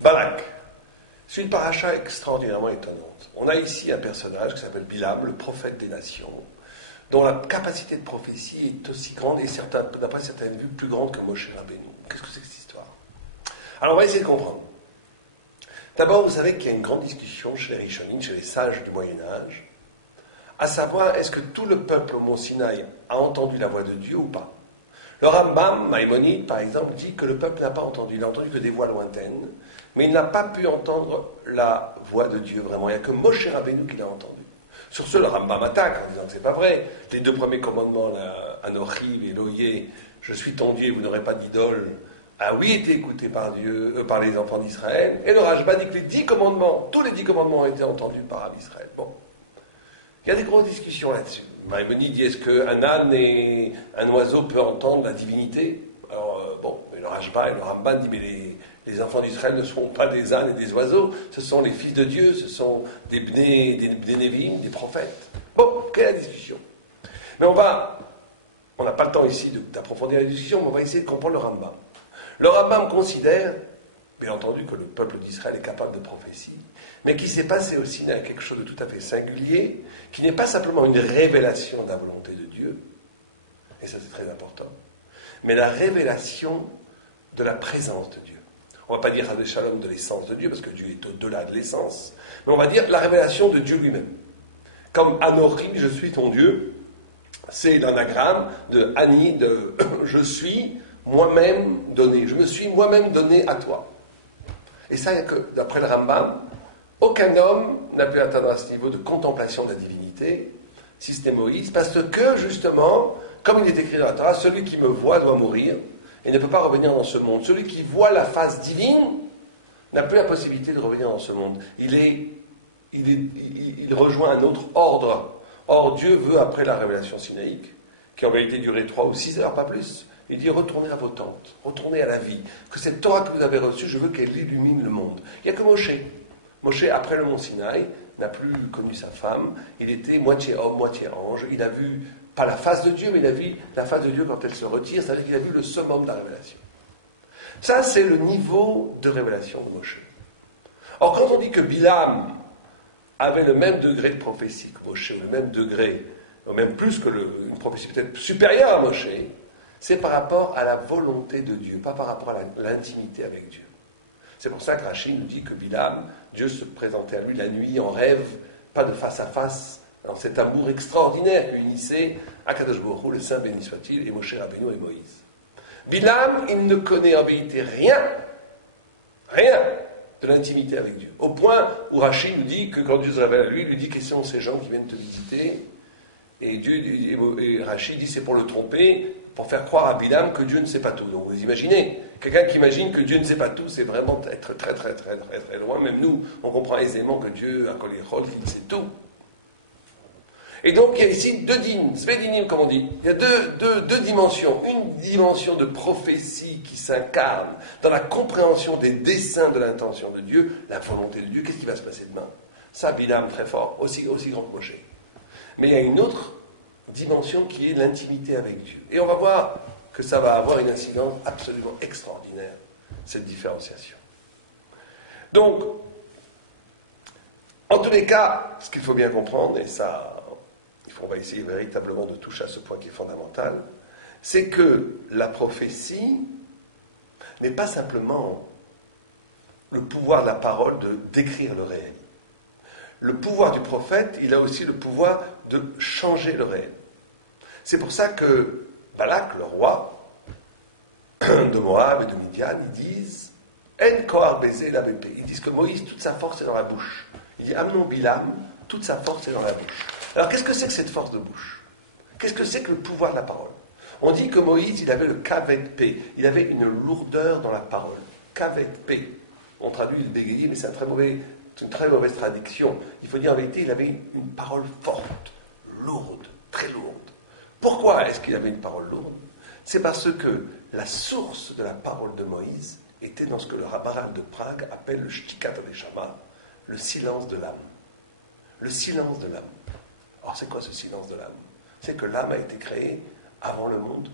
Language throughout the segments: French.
Balak. C'est une paracha extraordinairement étonnante. On a ici un personnage qui s'appelle Bilam, le prophète des nations, dont la capacité de prophétie est aussi grande et d'après certaines vues plus grande que Moshe Rabbeinu. Qu'est-ce que c'est que cette histoire? Alors on va essayer de comprendre. D'abord, vous savez qu'il y a une grande discussion chez les Rishonim, chez les sages du Moyen-Âge, à savoir, est-ce que tout le peuple au Mont Sinaï a entendu la voix de Dieu ou pas? Le Rambam, Maïmonide, par exemple, dit que le peuple n'a pas entendu. Il n'a entendu que des voix lointaines, mais il n'a pas pu entendre la voix de Dieu, vraiment. Il n'y a que Moshe Rabbeinu qui l'a entendu. Sur ce, le Rambam attaque en disant que c'est pas vrai. Les deux premiers commandements, Anochi et Elohié, je suis ton Dieu et vous n'aurez pas d'idole, a oui été écouté par Dieu, par les enfants d'Israël. Et le Rajba dit que les 10 commandements, tous les 10 commandements ont été entendus par Israël. Bon. Il y a des grosses discussions là-dessus. Maïmonide dit, est-ce qu'un âne et un oiseau peuvent entendre la divinité? Alors, mais le Rajba et le Ramban dit, mais les enfants d'Israël ne sont pas des ânes et des oiseaux, ce sont les fils de Dieu, ce sont des Névim, des prophètes. Bon, quelle est la discussion? Mais on n'a pas le temps ici d'approfondir la discussion, mais on va essayer de comprendre le Rambam. Le Rambam considère, bien entendu, que le peuple d'Israël est capable de prophétie, mais qu'il s'est passé au Sinaï quelque chose de tout à fait singulier, qui n'est pas simplement une révélation de la volonté de Dieu, et ça c'est très important, mais la révélation de la présence de Dieu. On ne va pas dire Hadé Shalom de l'essence de Dieu, parce que Dieu est au-delà de l'essence, mais on va dire la révélation de Dieu lui-même. Comme Anochi, je suis ton Dieu, c'est l'anagramme de Ani, de je suis moi-même donné, je me suis moi-même donné à toi. Et ça, d'après le Rambam, aucun homme n'a pu atteindre à ce niveau de contemplation de la divinité, si c'était Moïse, parce que, justement, comme il est écrit dans la Torah, celui qui me voit doit mourir et ne peut pas revenir dans ce monde. Celui qui voit la face divine n'a plus la possibilité de revenir dans ce monde. Il rejoint un autre ordre. Or, Dieu veut, après la révélation sinaïque, qui en vérité durait 3 ou 6 heures, pas plus, il dit retournez à vos tentes, retournez à la vie. Que cette Torah que vous avez reçue, je veux qu'elle illumine le monde. Il n'y a que Moshe. Moshe, après le mont Sinaï, n'a plus connu sa femme. Il était moitié homme, moitié ange. Il a vu, pas la face de Dieu, mais il a vu la face de Dieu quand elle se retire. C'est-à-dire qu'il a vu le summum de la révélation. Ça, c'est le niveau de révélation de Moshe. Or, quand on dit que Bilam avait le même degré de prophétie que Moshe, ou le même degré, ou même plus que une prophétie peut-être supérieure à Moshe, c'est par rapport à la volonté de Dieu, pas par rapport à l'intimité avec Dieu. C'est pour ça que Rachid nous dit que Bilam, Dieu se présentait à lui la nuit en rêve, pas de face à face, dans cet amour extraordinaire qui unissait Akadosh Baruch Hu, le Saint béni soit-il, et Moshe Rabbeinu et Moïse. Bilam, il ne connaît en vérité rien de l'intimité avec Dieu. Au point où Rachid nous dit que quand Dieu se révèle à lui, il lui dit quels sont ces gens qui viennent te visiter, et Rachid dit c'est pour le tromper, pour faire croire à Bilam que Dieu ne sait pas tout. Donc vous imaginez, quelqu'un qui imagine que Dieu ne sait pas tout, c'est vraiment être très très très très très loin. Même nous, on comprend aisément que Dieu, à Kolichol, il sait tout. Et donc il y a ici deux dîmes, svedinim comme on dit. Il y a deux dimensions. Une dimension de prophétie qui s'incarne dans la compréhension des desseins de l'intention de Dieu, la volonté de Dieu. Qu'est-ce qui va se passer demain? Ça, Bilam, très fort, aussi grand que Moshe. Mais il y a une autre dimension qui est l'intimité avec Dieu. Et on va voir que ça va avoir une incidence absolument extraordinaire, cette différenciation. Donc, en tous les cas, ce qu'il faut bien comprendre, et ça, on va essayer véritablement de toucher à ce point qui est fondamental, c'est que la prophétie n'est pas simplement le pouvoir de la parole de décrire le réel. Le pouvoir du prophète, il a aussi le pouvoir de changer le réel. C'est pour ça que Balak, le roi de Moab et de Midian, ils disent En kohar baiser la BP. Ils disent que Moïse, toute sa force est dans la bouche. Il dit amenons Bilam, toute sa force est dans la bouche. Alors qu'est-ce que c'est que cette force de bouche? Qu'est-ce que c'est que le pouvoir de la parole? On dit que Moïse, il avait le kavet p, il avait une lourdeur dans la parole. Kavet p. On traduit le bégayer, mais c'est une très mauvaise traduction. Il faut dire en vérité, il avait une parole forte, lourde, très lourde. Pourquoi est-ce qu'il avait une parole lourde? C'est parce que la source de la parole de Moïse était dans ce que le Rabbaran de Prague appelle le shtikat neshama, le silence de l'âme. Le silence de l'âme. Alors c'est quoi ce silence de l'âme? C'est que l'âme a été créée avant le monde.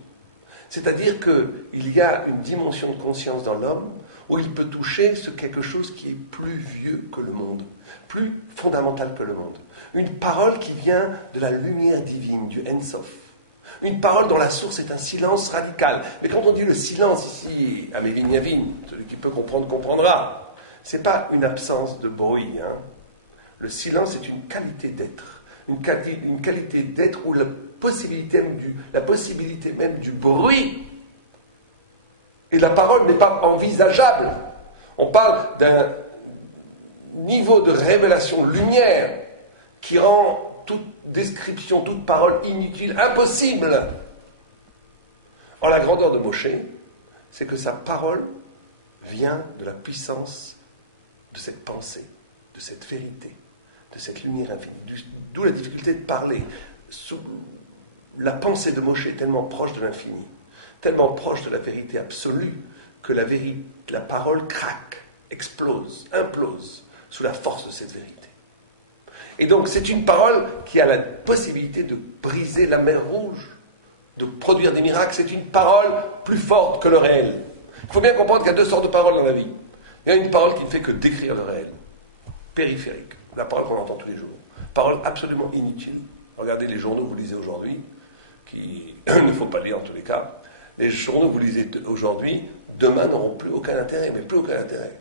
C'est-à-dire qu'il y a une dimension de conscience dans l'homme où il peut toucher quelque chose qui est plus vieux que le monde, plus fondamental que le monde. Une parole qui vient de la lumière divine, du Ensof. Une parole dont la source est un silence radical. Mais quand on dit le silence ici, à Mévin Yavin, celui qui peut comprendre comprendra, ce n'est pas une absence de bruit. Le silence est une qualité d'être. Une qualité d'être où la possibilité même du bruit et la parole n'est pas envisageable. On parle d'un niveau de révélation lumière qui rend toute description, toute parole inutile, impossible. Or, la grandeur de Moshe, c'est que sa parole vient de la puissance de cette pensée, de cette vérité, de cette lumière infinie. D'où la difficulté de parler. La pensée de Moshe est tellement proche de l'infini, tellement proche de la vérité absolue, que la parole craque, explose, implose, sous la force de cette vérité. Et donc, c'est une parole qui a la possibilité de briser la mer Rouge, de produire des miracles. C'est une parole plus forte que le réel. Il faut bien comprendre qu'il y a deux sortes de paroles dans la vie. Il y a une parole qui ne fait que décrire le réel, périphérique, la parole qu'on entend tous les jours. Parole absolument inutile. Regardez les journaux que vous lisez aujourd'hui, qui ne faut pas lire en tous les cas. Les journaux que vous lisez aujourd'hui, demain n'auront plus aucun intérêt, mais plus aucun intérêt.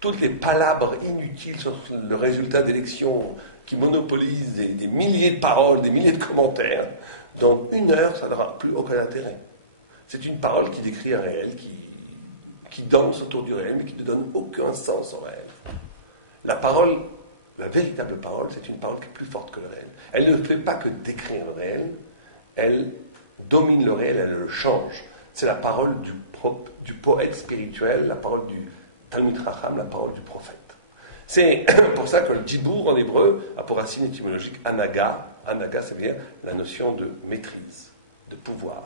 Toutes les palabres inutiles sur le résultat d'élections qui monopolisent des milliers de paroles, des milliers de commentaires, dans une heure, ça n'aura plus aucun intérêt. C'est une parole qui décrit un réel, qui danse autour du réel, mais qui ne donne aucun sens au réel. La parole, la véritable parole, c'est une parole qui est plus forte que le réel. Elle ne fait pas que décrire le réel, elle domine le réel, elle le change. C'est la parole du poète spirituel, la parole du Talmid Chacham, la parole du prophète. C'est pour ça que le dibour en hébreu a pour racine étymologique anaga. Anaga, ça veut dire la notion de maîtrise, de pouvoir.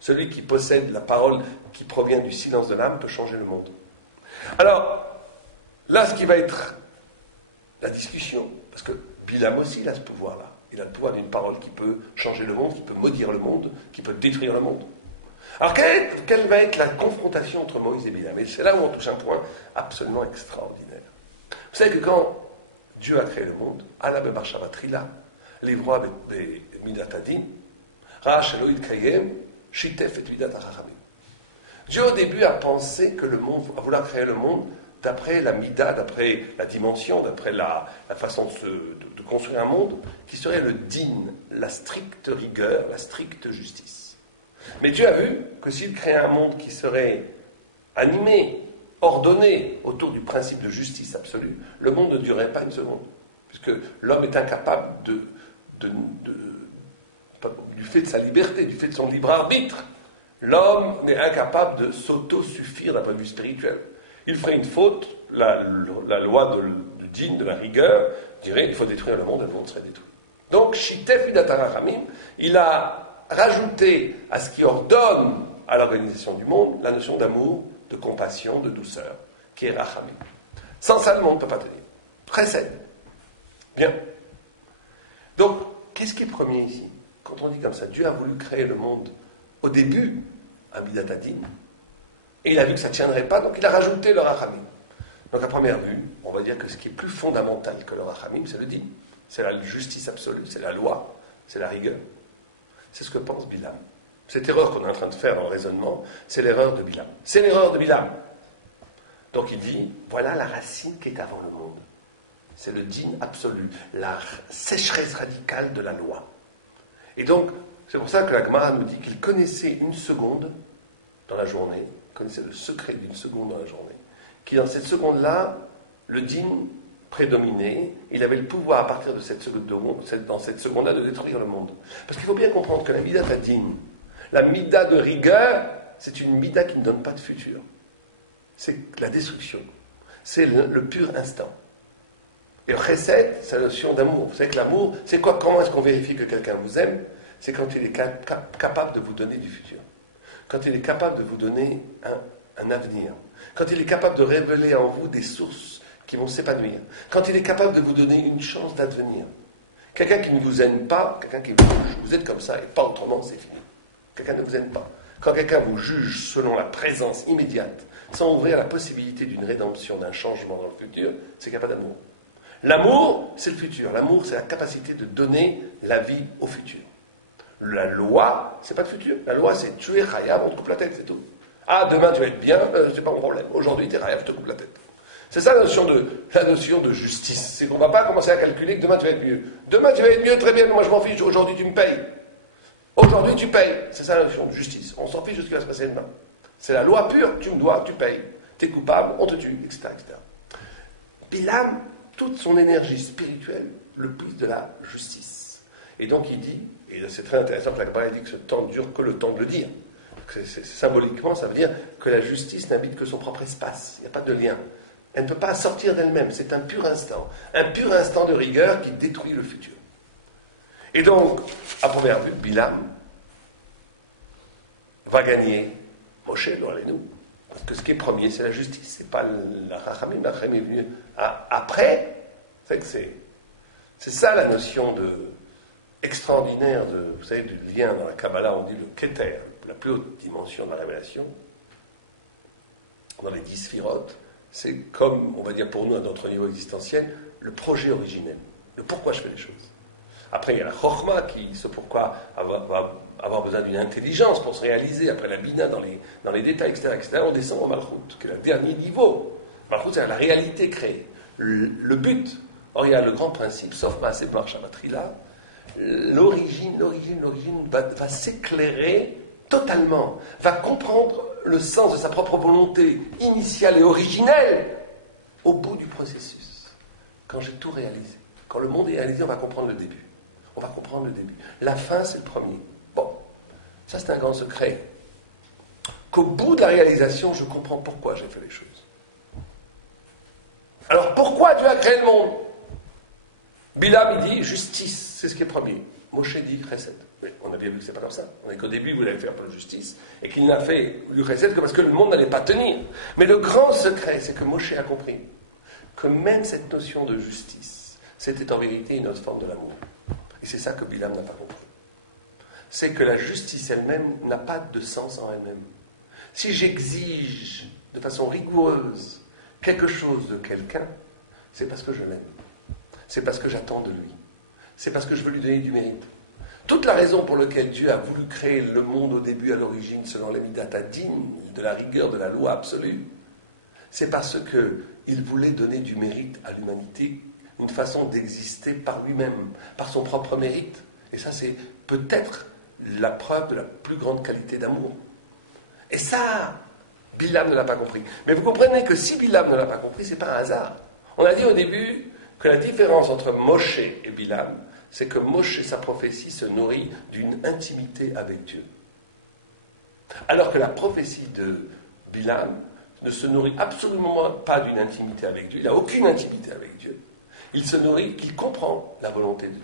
Celui qui possède la parole qui provient du silence de l'âme peut changer le monde. Alors, là, ce qui va être la discussion, parce que Bilam aussi, il a ce pouvoir-là. Il a le pouvoir d'une parole qui peut changer le monde, qui peut maudire le monde, qui peut détruire le monde. Alors, quelle va être la confrontation entre Moïse et Bilam? Et c'est là où on touche un point absolument extraordinaire. Vous savez que quand Dieu a créé le monde, Allah bebar Shabbatrila, l'Hébreu avec des Midatadin, Rach Elohim Kayem, Shitef et Midat Achachamim. Dieu au début a pensé que le monde, a voulu créer le monde d'après la Mida, d'après la dimension, d'après la façon de construire un monde qui serait le din, la stricte rigueur, la stricte justice. Mais Dieu a vu que s'il créait un monde qui serait animé, ordonné autour du principe de justice absolue, le monde ne durerait pas une seconde. Puisque l'homme est incapable du fait de sa liberté, du fait de son libre arbitre, l'homme est incapable de s'auto-suffire d'un point de vue spirituel. Il ferait une faute, la loi du din, de la rigueur, dirait qu'il faut détruire le monde et le monde serait détruit. Donc, Shitef Midat Harachamim, il a rajouté à ce qui ordonne à l'organisation du monde la notion d'amour, de compassion, de douceur, qui est Rachamim. Sans ça, le monde ne peut pas tenir. Très saine. Bien. Donc, qu'est-ce qui est premier ici? Quand on dit comme ça, Dieu a voulu créer le monde au début, à Midat Hadin, et il a vu que ça ne tiendrait pas, donc il a rajouté le Rachamim. Donc, à première vue, on va dire que ce qui est plus fondamental que le Rachamim, c'est le din. C'est la justice absolue, c'est la loi, c'est la rigueur. C'est ce que pense Bilam. Cette erreur qu'on est en train de faire dans le raisonnement, c'est l'erreur de Bilam. C'est l'erreur de Bilam. Donc il dit, voilà la racine qui est avant le monde. C'est le din absolu, la sécheresse radicale de la loi. Et donc, c'est pour ça que la Gemara nous dit qu'il connaissait une seconde dans la journée, il connaissait le secret d'une seconde dans la journée, qui dans cette seconde-là, le din prédominait, il avait le pouvoir à partir de cette seconde, dans cette seconde-là de détruire le monde. Parce qu'il faut bien comprendre que la Midat Hadin, la Mida de rigueur, c'est une Mida qui ne donne pas de futur. C'est la destruction. C'est le pur instant. Et le Chesed, c'est la notion d'amour. Vous savez que l'amour, c'est quoi? Comment est-ce qu'on vérifie que quelqu'un vous aime? C'est quand il est capable de vous donner du futur. Quand il est capable de vous donner un avenir. Quand il est capable de révéler en vous des sources qui vont s'épanouir. Quand il est capable de vous donner une chance d'advenir. Quelqu'un qui ne vous aime pas, quelqu'un qui vous juge, vous êtes comme ça et pas autrement, c'est fini. Quelqu'un ne vous aime pas. Quand quelqu'un vous juge selon la présence immédiate sans ouvrir la possibilité d'une rédemption, d'un changement dans le futur, c'est qu'il n'y a pas d'amour. L'amour, c'est le futur. L'amour, c'est la capacité de donner la vie au futur. La loi, c'est pas le futur. La loi, c'est tu es khayab, on te coupe la tête, c'est tout. Ah, demain tu vas être bien, c'est pas mon problème. Aujourd'hui, tu es khayab, je te coupe la tête. C'est ça la notion de justice. C'est qu'on ne va pas commencer à calculer que demain tu vas être mieux. Demain tu vas être mieux, très bien, mais moi je m'en fiche. Aujourd'hui tu me payes. Aujourd'hui tu payes. C'est ça la notion de justice. On s'en fiche de ce qui va se passer demain. C'est la loi pure. Tu me dois, tu payes. Tu es coupable, on te tue, etc., etc. Bilam, toute son énergie spirituelle le puise de la justice. Et donc il dit, et c'est très intéressant que la Kabbalah dit que ce temps ne dure que le temps de le dire. Symboliquement, ça veut dire que la justice n'habite que son propre espace. Il n'y a pas de lien. Elle ne peut pas sortir d'elle-même. C'est un pur instant de rigueur qui détruit le futur. Et donc, à première vue, Bilam va gagner Moshe, nous. Parce que ce qui est premier, c'est la justice. C'est pas la Chachamim. La Chachamim est venu après. C'est ça la notion extraordinaire vous savez, du lien dans la Kabbalah, on dit le Keter, la plus haute dimension de la révélation. Dans les 10 sphirotes, c'est comme, on va dire pour nous, à notre niveau existentiel, le projet originel, le pourquoi je fais les choses. Après, il y a la Chokhmah, ce pourquoi va avoir besoin d'une intelligence pour se réaliser. Après la Bina, dans les détails, etc., etc., on descend au Malchut, qui est le dernier niveau. Malchut, c'est la réalité créée. Le but, or il y a le grand principe, sauf Maaseh B'mar Shamatrila, l'origine va s'éclairer totalement, va comprendre le sens de sa propre volonté initiale et originelle au bout du processus. Quand j'ai tout réalisé. Quand le monde est réalisé, on va comprendre le début. On va comprendre le début. La fin, c'est le premier. Bon, ça c'est un grand secret. Qu'au bout de la réalisation, je comprends pourquoi j'ai fait les choses. Alors pourquoi Dieu a créé le monde? Bilam, il dit justice, c'est ce qui est premier. Moshe dit chesed. Mais on a bien vu que c'est pas comme ça. On est qu'au début, vous l'avez fait pour la justice, et qu'il n'a fait du chesed que parce que le monde n'allait pas tenir. Mais le grand secret, c'est que Moshe a compris que même cette notion de justice, c'était en vérité une autre forme de l'amour. Et c'est ça que Bilam n'a pas compris. C'est que la justice elle-même n'a pas de sens en elle-même. Si j'exige de façon rigoureuse quelque chose de quelqu'un, c'est parce que je l'aime. C'est parce que j'attends de lui. C'est parce que je veux lui donner du mérite. Toute la raison pour laquelle Dieu a voulu créer le monde au début, à l'origine, selon les Midat Hadin, de la rigueur, de la loi absolue, c'est parce qu'il voulait donner du mérite à l'humanité, une façon d'exister par lui-même, par son propre mérite. Et ça, c'est peut-être la preuve de la plus grande qualité d'amour. Et ça, Bilam ne l'a pas compris. Mais vous comprenez que si Bilam ne l'a pas compris, c'est pas un hasard. On a dit au début que la différence entre Moshe et Bilam, c'est que Moshe, sa prophétie, se nourrit d'une intimité avec Dieu. Alors que la prophétie de Bilam ne se nourrit absolument pas d'une intimité avec Dieu. Il n'a aucune intimité avec Dieu. Il se nourrit qu'il comprend la volonté de Dieu.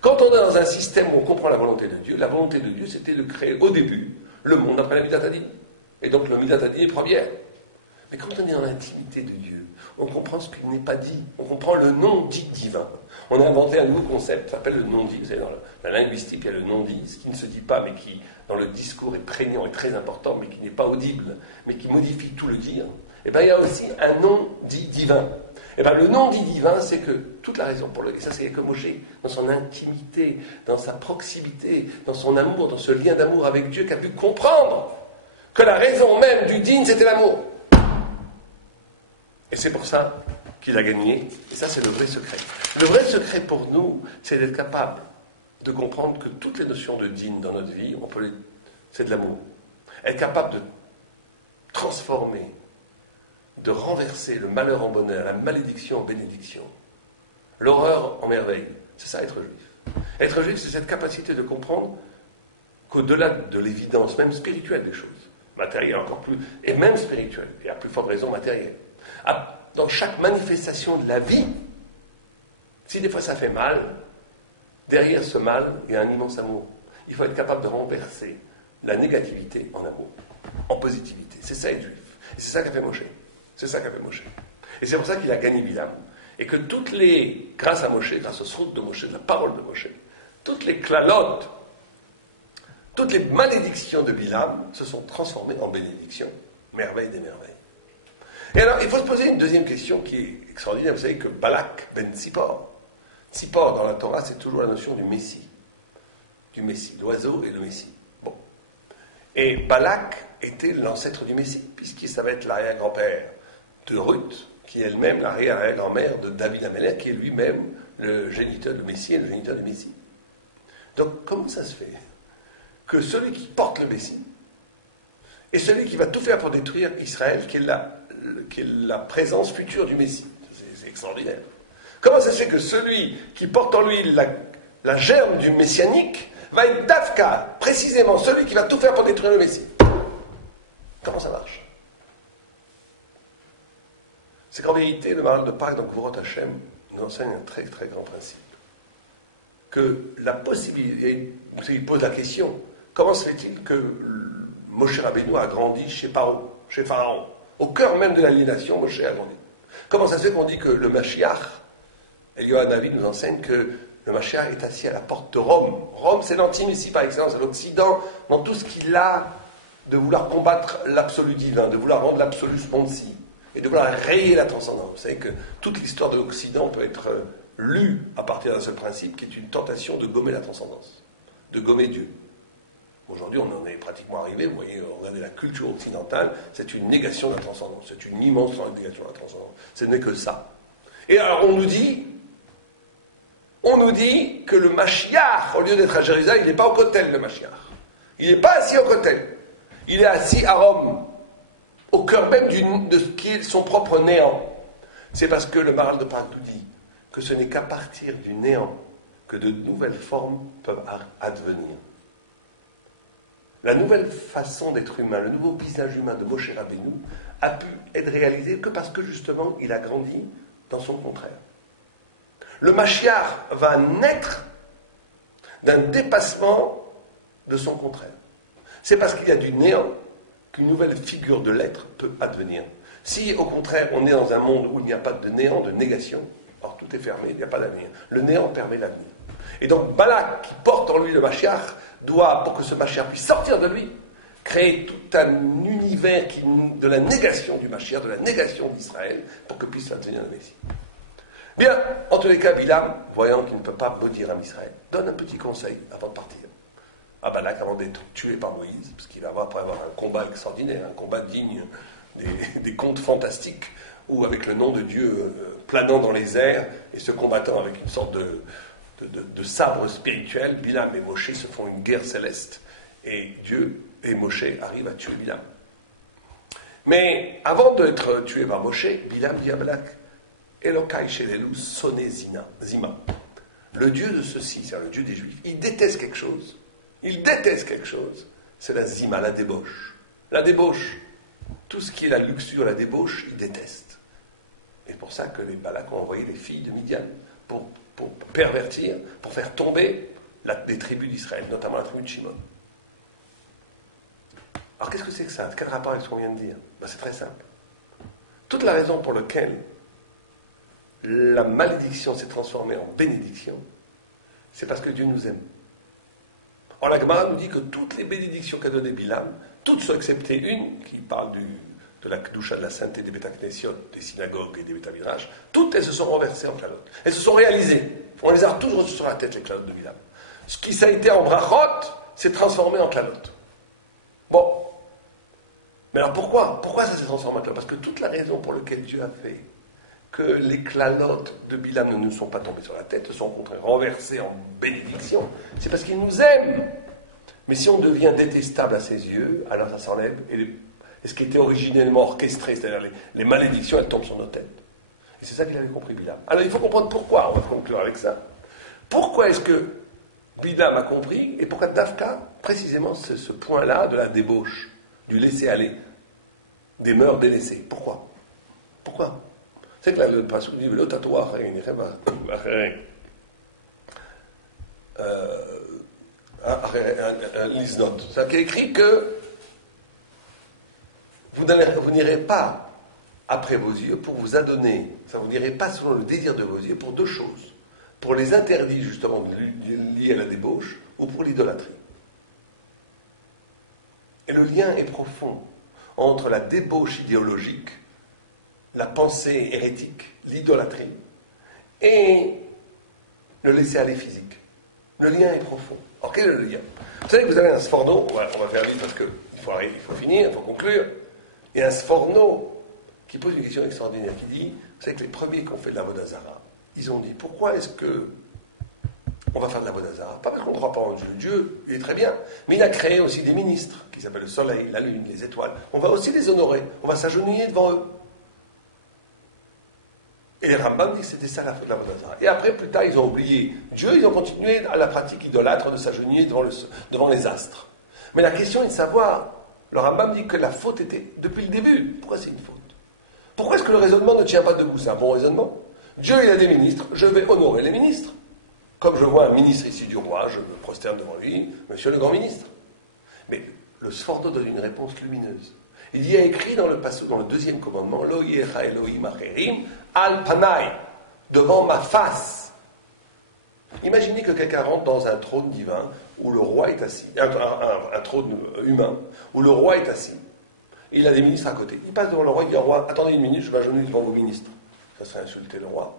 Quand on est dans un système où on comprend la volonté de Dieu, c'était de créer au début le monde après la Midat Hadin. Et donc le Midat Hadin est première. Mais quand on est dans l'intimité de Dieu, on comprend ce qu'il n'est pas dit. On comprend le non-dit divin. On a inventé un nouveau concept qui s'appelle le non-dit. Vous savez, dans la linguistique, il y a le non-dit, ce qui ne se dit pas, mais qui, dans le discours, est prégnant et très important, mais qui n'est pas audible, mais qui modifie tout le dire. Et bien, il y a aussi un non-dit divin. Et bien, le non-dit divin, c'est que toute la raison pour laquelle, et ça c'est comme Moshe, dans son intimité, dans sa proximité, dans son amour, dans ce lien d'amour avec Dieu, qu'a pu comprendre que la raison même du dîn, c'était l'amour. Et c'est pour ça qu'il a gagné. Et ça, c'est le vrai secret. Le vrai secret pour nous, c'est d'être capable de comprendre que toutes les notions de dîn dans notre vie, c'est de l'amour. Être capable de transformer, de renverser le malheur en bonheur, la malédiction en bénédiction, l'horreur en merveille. C'est ça, être juif. Être juif, c'est cette capacité de comprendre qu'au-delà de l'évidence, même spirituelle des choses, matérielle encore plus, et même spirituelle, et à plus forte raison matérielle, dans chaque manifestation de la vie, si des fois ça fait mal, derrière ce mal, il y a un immense amour. Il faut être capable de renverser la négativité en amour, en positivité. C'est ça être juif. Et c'est ça qu'a fait Moshe. C'est ça qu'a fait Moshe. Et c'est pour ça qu'il a gagné Bilam. Et que grâce à Moshe, grâce au srout de Moshe, de la parole de Moshe, toutes les klalotes, toutes les malédictions de Bilam se sont transformées en bénédictions. Merveille des merveilles. Et alors, il faut se poser une deuxième question qui est extraordinaire. Vous savez que Balak ben Tsippor, Tsippor dans la Torah, c'est toujours la notion du Messie, l'oiseau et le Messie. Bon. Et Balak était l'ancêtre du Messie, puisqu'il ça va être l'arrière-grand-père de Ruth, qui est elle-même l'arrière-grand-mère de David Amelech, qui est lui-même le géniteur du Messie et le géniteur du Messie. Donc, comment ça se fait que celui qui porte le Messie est celui qui va tout faire pour détruire Israël, qui est la présence future du Messie? C'est extraordinaire. Comment ça se fait que celui qui porte en lui la germe du messianique va être Dafka, précisément celui qui va tout faire pour détruire le Messie? Comment ça marche? C'est qu'en vérité, le Maharal de Pâques, dans Gvurot Hashem, nous enseigne un très très grand principe. Que la possibilité, il pose la question, comment se fait-il que Moshe Rabbeinu a grandi chez Pharaon, au cœur même de l'aliénation, Moshe a grandi. Comment ça se fait qu'on dit que le Mashiach, Eliyahu Hanavi nous enseigne que le Mashiach est assis à la porte de Rome. Rome, c'est l'anti-messie par excellence, c'est l'Occident, dans tout ce qu'il a de vouloir combattre l'absolu divin, de vouloir rendre l'absolu sponsi, et de vouloir rayer la transcendance. Vous savez que toute l'histoire de l'Occident peut être lue à partir d'un seul principe, qui est une tentation de gommer la transcendance, de gommer Dieu. Aujourd'hui, on en est pratiquement arrivé. Vous voyez, regardez la culture occidentale, c'est une négation de la transcendance. C'est une immense négation de la transcendance. Ce n'est que ça. Et alors, on nous dit que le Mashiach, au lieu d'être à Jérusalem, il n'est pas au Kotel, le Mashiach. Il n'est pas assis au Kotel. Il est assis à Rome, au cœur même de ce qui est son propre néant. C'est parce que le Maharal de Pâques nous dit que ce n'est qu'à partir du néant que de nouvelles formes peuvent advenir. La nouvelle façon d'être humain, le nouveau visage humain de Moshe Rabbeinu a pu être réalisé que parce que justement il a grandi dans son contraire. Le Mashiach va naître d'un dépassement de son contraire. C'est parce qu'il y a du néant qu'une nouvelle figure de l'être peut advenir. Si au contraire on est dans un monde où il n'y a pas de néant, de négation, alors tout est fermé, il n'y a pas d'avenir. Le néant permet l'avenir. Et donc Balak, qui porte en lui le Mashiach, doit, pour que ce Mashiach puisse sortir de lui, créer tout un univers de la négation du Mashiach, de la négation d'Israël, pour que puisse advenir le Messie. Bien, en tous les cas, Bilam, voyant qu'il ne peut pas maudire un Israël, donne un petit conseil avant de partir. À Balak, avant d'être tué par Moïse, parce qu'il va avoir un combat extraordinaire, un combat digne des contes fantastiques, où avec le nom de Dieu planant dans les airs et se combattant avec une sorte de sabre spirituel, Bilam et Moshe se font une guerre céleste, et Dieu et Moshe arrivent à tuer Bilam. Mais avant d'être tué par Moshe, Bilam dit à Balak, Elokai Shelelu Soné Zima. Le Dieu de ceux-ci, c'est le Dieu des Juifs, il déteste quelque chose, c'est la Zima, la débauche. La débauche, tout ce qui est la luxure, la débauche, il déteste. Et c'est pour ça que les Balak ont envoyé les filles de Midian, pour pervertir, pour faire tomber des tribus d'Israël, notamment la tribu de Shimon. Alors qu'est-ce que c'est que ça? Quel rapport avec ce qu'on vient de dire? C'est très simple. Toute la raison pour laquelle la malédiction s'est transformée en bénédiction, c'est parce que Dieu nous aime. Or la Gemara nous dit que toutes les bénédictions qu'a donné Bilam, toutes sont excepté une qui parle de la Kedusha, de la sainteté des Beth Knesiot, des synagogues et des Beth Midrash, toutes elles se sont renversées en calottes. Elles se sont réalisées. On les a tous reçues sur la tête, les calottes de Bilam. Ce qui ça a été en brachot s'est transformé en calottes. Bon. Mais alors pourquoi ça s'est transformé en calottes? Parce que toute la raison pour laquelle Dieu a fait que les calottes de Bilam ne nous sont pas tombées sur la tête, sont au contraire renversées en bénédiction, c'est parce qu'il nous aime. Mais si on devient détestable à ses yeux, alors ça s'enlève, et ce qui était originellement orchestré, c'est-à-dire les malédictions, elles tombent sur nos têtes. Et c'est ça qu'il avait compris, Bilam. Alors il faut comprendre pourquoi, on va conclure avec ça. Pourquoi est-ce que Bilam a compris, et pourquoi Dafka, précisément, c'est ce point-là de la débauche, du laisser-aller, des mœurs délaissées. Pourquoi? C'est que là, le pasuk dit Velo tatoua l'isnot. Ça qui est écrit que vous n'irez pas après vos yeux pour vous adonner. Ça, vous n'irez pas selon le désir de vos yeux pour deux choses. Pour les interdits, justement, liés à la débauche, ou pour l'idolâtrie. Et le lien est profond entre la débauche idéologique la pensée hérétique, l'idolâtrie, et le laisser-aller physique. Le lien est profond. Alors, quel est le lien? Vous savez que vous avez un sforno, on va faire vite parce qu'il faut finir, il faut conclure. Il y a un sforno qui pose une question extraordinaire, qui dit, vous savez que les premiers qui ont fait de la Vodazara, ils ont dit, pourquoi est-ce que on va faire de la Vodazara? Pas parce qu'on ne croit pas en Dieu. Dieu, il est très bien. Mais il a créé aussi des ministres, qui s'appellent le soleil, la lune, les étoiles. On va aussi les honorer. On va s'agenouiller devant eux. Et les Rambam dit que c'était ça la Vodazara. Et après, plus tard, ils ont oublié Dieu, ils ont continué à la pratique idolâtre de s'agenouiller devant les astres. Mais la question est de savoir, le Rambam dit que la faute était depuis le début. Pourquoi c'est une faute? Pourquoi est-ce que le raisonnement ne tient pas debout? C'est un bon raisonnement. Dieu, il a des ministres, je vais honorer les ministres. Comme je vois un ministre ici du roi, je me prosterne devant lui, monsieur le grand ministre. Mais le Sforno donne une réponse lumineuse. Il y a écrit dans le passage, dans le deuxième commandement, Lo yecha Elohim acherim al panai, devant ma face. Imaginez que quelqu'un rentre dans un trône divin où le roi est assis, un trône humain, où le roi est assis. Et il a des ministres à côté. Il passe devant le roi, il dit au roi, attendez une minute, je vais m'agenouiller devant vos ministres. Ça serait insulter le roi.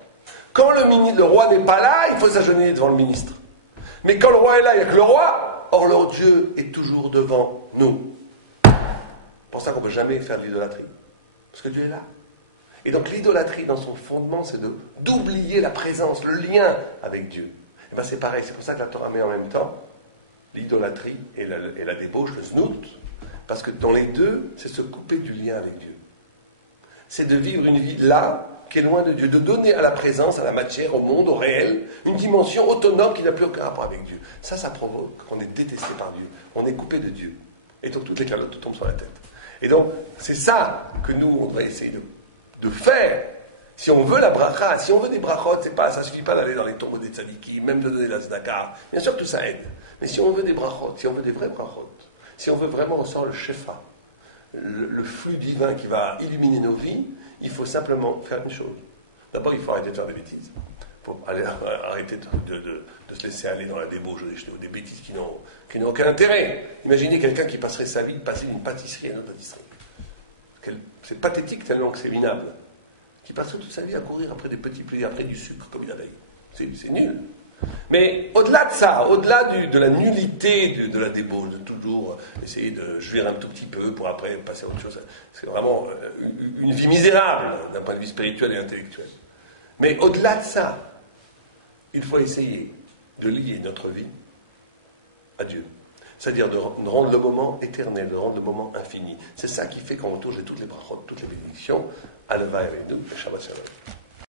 Quand le roi n'est pas là, il faut s'agenouiller devant le ministre. Mais quand le roi est là, il n'y a que le roi. Or, leur Dieu est toujours devant nous. C'est pour ça qu'on ne peut jamais faire de l'idolâtrie. Parce que Dieu est là. Et donc l'idolâtrie, dans son fondement, c'est d'oublier la présence, le lien avec Dieu. Et bien c'est pareil, c'est pour ça que la Torah met en même temps l'idolâtrie et la débauche, le znout. Parce que dans les deux, c'est se couper du lien avec Dieu. C'est de vivre une vie là, qui est loin de Dieu, de donner à la présence, à la matière, au monde, au réel, une dimension autonome qui n'a plus aucun rapport avec Dieu. Ça provoque qu'on est détesté par Dieu, on est coupé de Dieu. Et donc toutes les calottes tombent sur la tête. Et donc, c'est ça que nous, on doit essayer de faire. Si on veut la bracha, si on veut des brachot, ça ne suffit pas d'aller dans les tombeaux des tzadikim, même de donner la tzedaka. Bien sûr que tout ça aide. Mais si on veut des brachot, si on veut des vrais brachot, si on veut vraiment ressentir le shefa, le flux divin qui va illuminer nos vies, il faut simplement faire une chose. D'abord, il faut arrêter de faire des bêtises. Il faut arrêter de se laisser aller dans la débauche, des bêtises qui n'ont aucun intérêt. Imaginez quelqu'un qui passerait sa vie de passer d'une pâtisserie à une autre pâtisserie. C'est pathétique tellement que c'est minable. Qui passerait toute sa vie à courir après des petits plaisirs, après du sucre comme une abeille. C'est nul. Mais au-delà de ça, au-delà de la nullité de la débauche, de toujours essayer de jouir un tout petit peu pour après passer à autre chose, c'est vraiment une vie misérable d'un point de vue spirituel et intellectuel. Mais au-delà de ça, il faut essayer de lier notre vie à Dieu. C'est-à-dire de rendre le moment éternel, de rendre le moment infini. C'est ça qui fait qu'on touche toutes les brachot, toutes les bénédictions. Alva et nous, Shabbat Shalom.